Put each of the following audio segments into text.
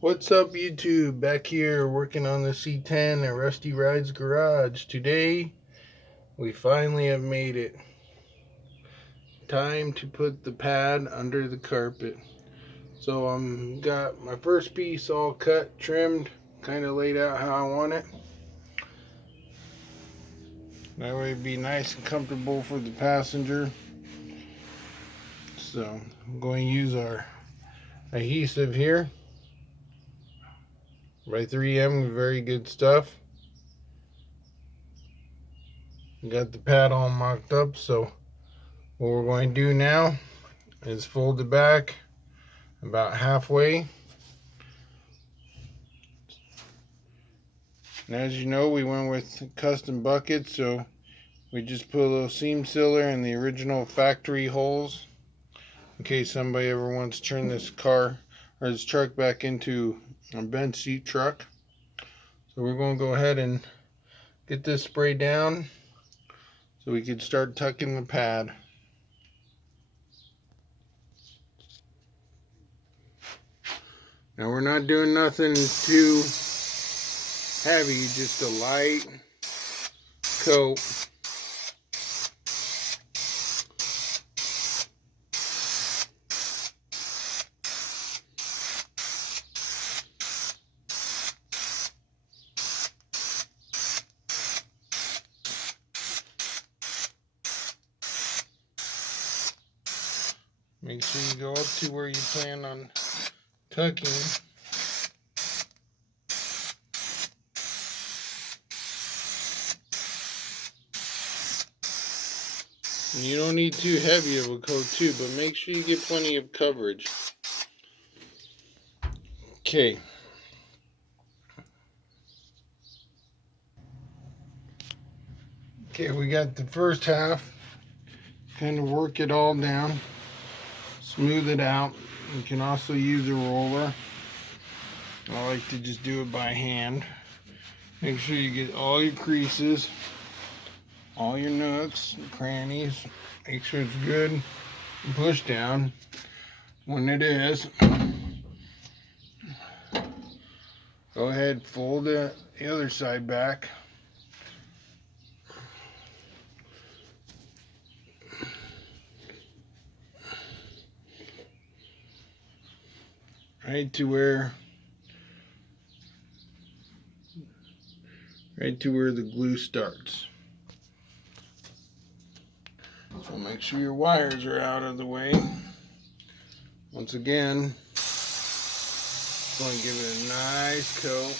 What's up, YouTube? Back here working on the C10 at Rusty Ride's garage. Today, we finally have made it. Time to put the pad under the carpet. So got my first piece all cut, trimmed, kind of laid out how I want it. That way it'd be nice and comfortable for the passenger. So I'm going to use our adhesive here by 3M, very good stuff. Got the pad all mocked up, so what we're going to do now is fold it back about halfway. And as you know, we went with custom buckets, so we just put a little seam sealer in the original factory holes in case somebody ever wants to turn this car or this truck back into a bench seat truck. So we're going to go ahead and get this spray down so we can start tucking the pad. Now we're not doing nothing too heavy, just a light coat. Make sure you go up to where you plan on tucking. And you don't need too heavy of a coat too, but make sure you get plenty of coverage. Okay. Okay, we got the first half. Kind of work it all down. Smooth it out. You can also use a roller. I like to just do it by hand. Make sure you get all your creases, all your nooks and crannies. Make sure it's good and push down. When it is, go ahead, fold the other side back. Right to where the glue starts. So make sure your wires are out of the way. Once again, going to give it a nice coat.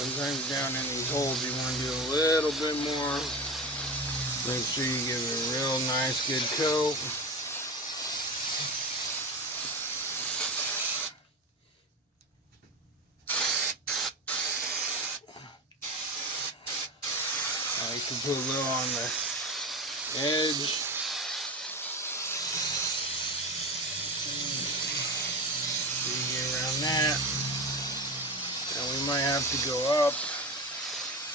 Sometimes down in these holes you want to do a little bit more. Make sure you give it a real nice good coat. I like to put a little on the edge. So you get around that. Now we might have to go up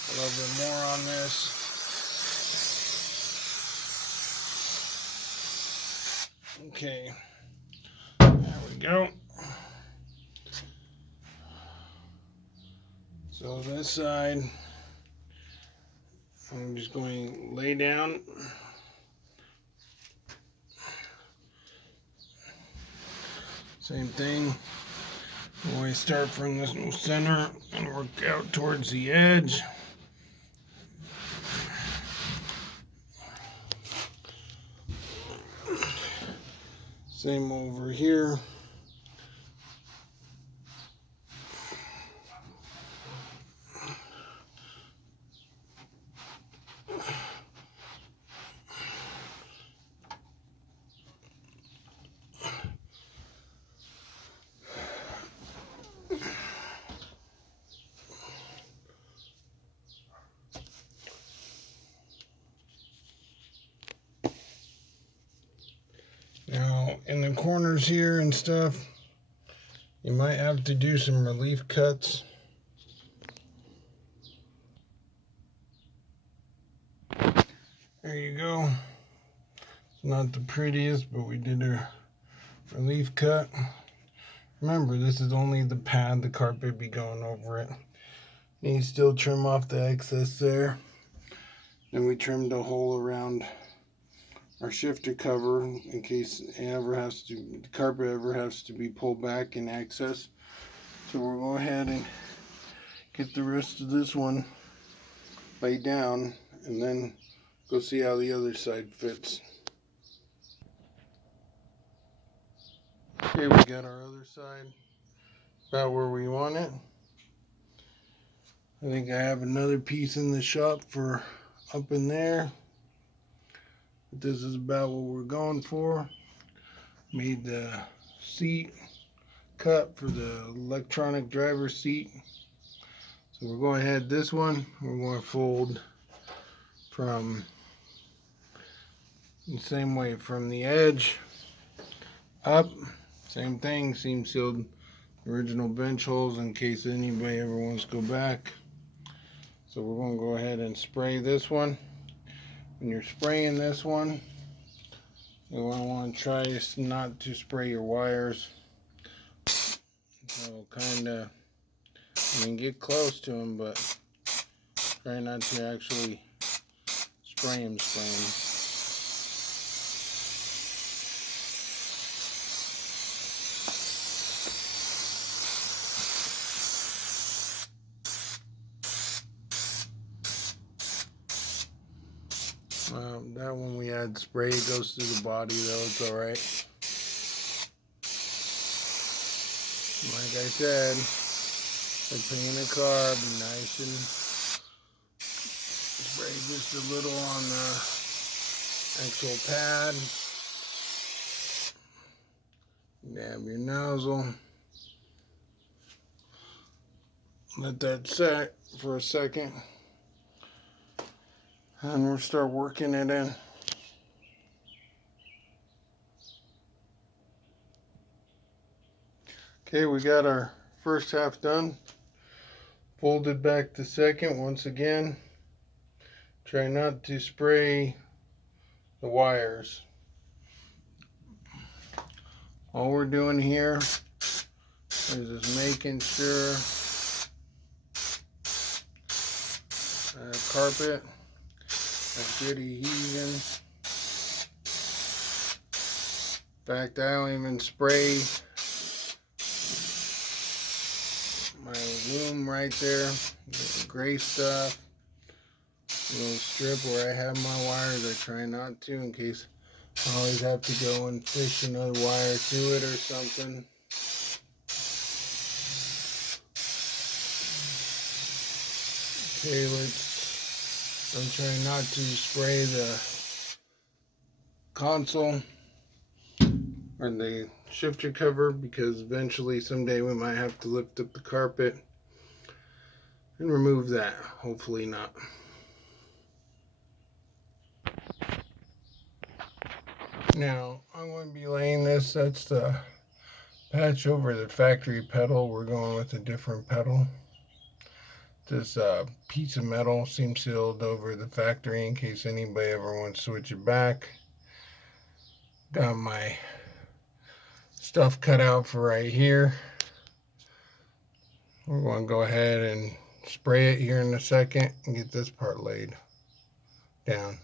a little bit more on this. Okay, there we go. So this side, I'm just going to lay down. Same thing. We start from this center and work out towards the edge. Same over here. Now, in the corners here and stuff, you might have to do some relief cuts. There you go. It's not the prettiest, but we did a relief cut. Remember, this is only the pad, the carpet be going over it. You still trim off the excess there. Then we trimmed a hole around our shifter cover in case the carpet ever has to be pulled back in excess. So we'll go ahead and get the rest of this one laid down and then go see how the other side fits. Okay, we got our other side about where we want it. I think I have another piece in the shop for up in there. But this is about what we're going for. Made the seat cut for the electronic driver's seat. So we're going ahead this one. We're going to fold from the same way from the edge up. Same thing, seam sealed original bench holes in case anybody ever wants to go back. So we're going to go ahead and spray this one. When you're spraying this one, you want to try not to spray your wires. So kind of, get close to them, but try not to actually spray them. That one we had spray, it goes through the body though, it's alright. Like I said, like painting a car, be nice and spray just a little on the actual pad. Dab your nozzle. Let that set for a second. And we'll start working it in. Okay, we got our first half done. Folded back the second once again. Try not to spray the wires. All we're doing here is just making sure carpet has good adhesion. In fact, I don't even spray my loom right there, the gray stuff, a little strip where I have my wires. I try not to in case I always have to go and fish another wire through it or something. Okay, I'm trying not to spray the console or the shifter cover because eventually someday we might have to lift up the carpet and remove that. Hopefully not. Now I'm going to be laying this. That's the patch over the factory pedal. We're going with a different pedal. This piece of metal seam sealed over the factory in case anybody ever wants to switch it back. Got my stuff cut out for right here. We're going to go ahead and spray it here in a second and get this part laid down.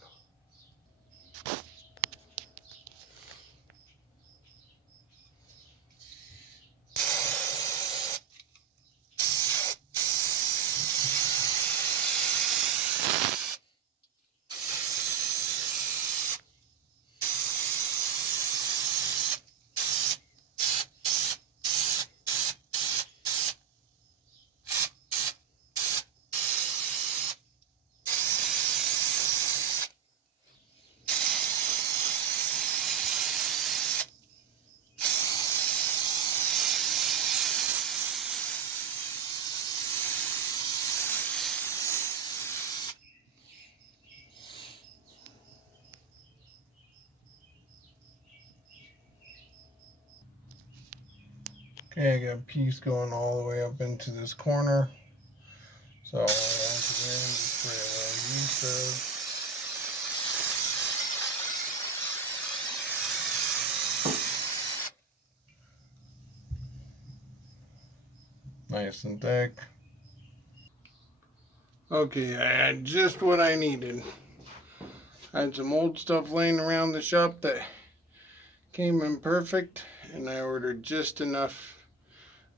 Okay, I got a piece going all the way up into this corner. So once again, just spray a little adhesive. Nice and thick. Okay, I had just what I needed. I had some old stuff laying around the shop that came in perfect, and I ordered just enough.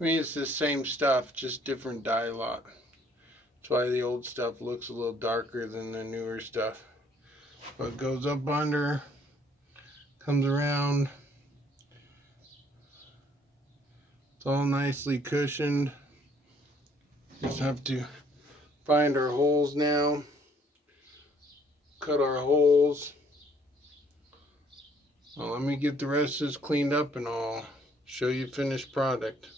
I mean, it's the same stuff, just different dye lot. That's why the old stuff looks a little darker than the newer stuff. But it goes up under, comes around. It's all nicely cushioned. Just have to find our holes now. Cut our holes. Well, let me get the rest of this cleaned up and I'll show you finished product.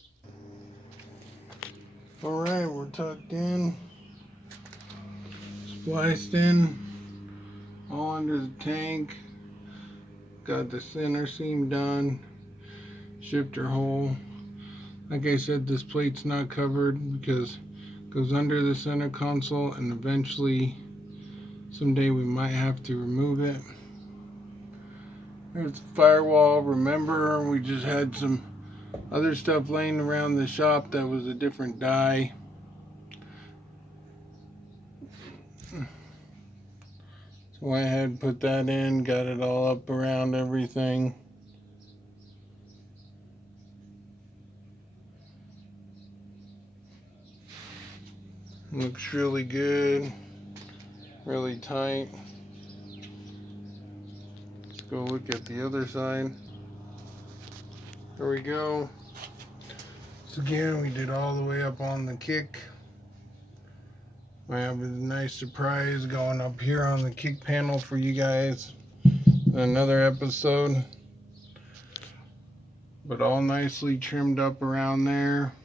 Alright, we're tucked in. Spliced in. All under the tank. Got the center seam done. Shifter hole. Like I said, this plate's not covered because it goes under the center console, and eventually someday we might have to remove it. There's the firewall. Remember, we just had some other stuff laying around the shop that was a different dye. So I had put that in, got it all up around everything. Looks really good, really tight. Let's go look at the other side. There we go. So again, we did all the way up on the kick. I have a nice surprise going up here on the kick panel for you guys in another episode. But all nicely trimmed up around there.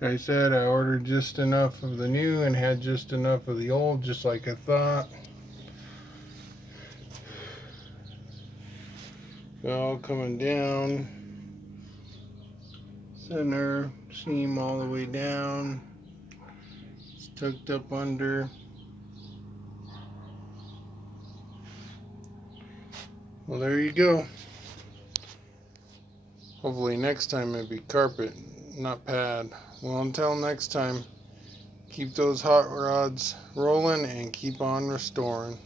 Like I said, I ordered just enough of the new and had just enough of the old, just like I thought. All coming down. Center seam all the way down. It's tucked up under. Well, there you go. Hopefully next time it'll be carpet, not pad. Well, until next time, keep those hot rods rolling and keep on restoring.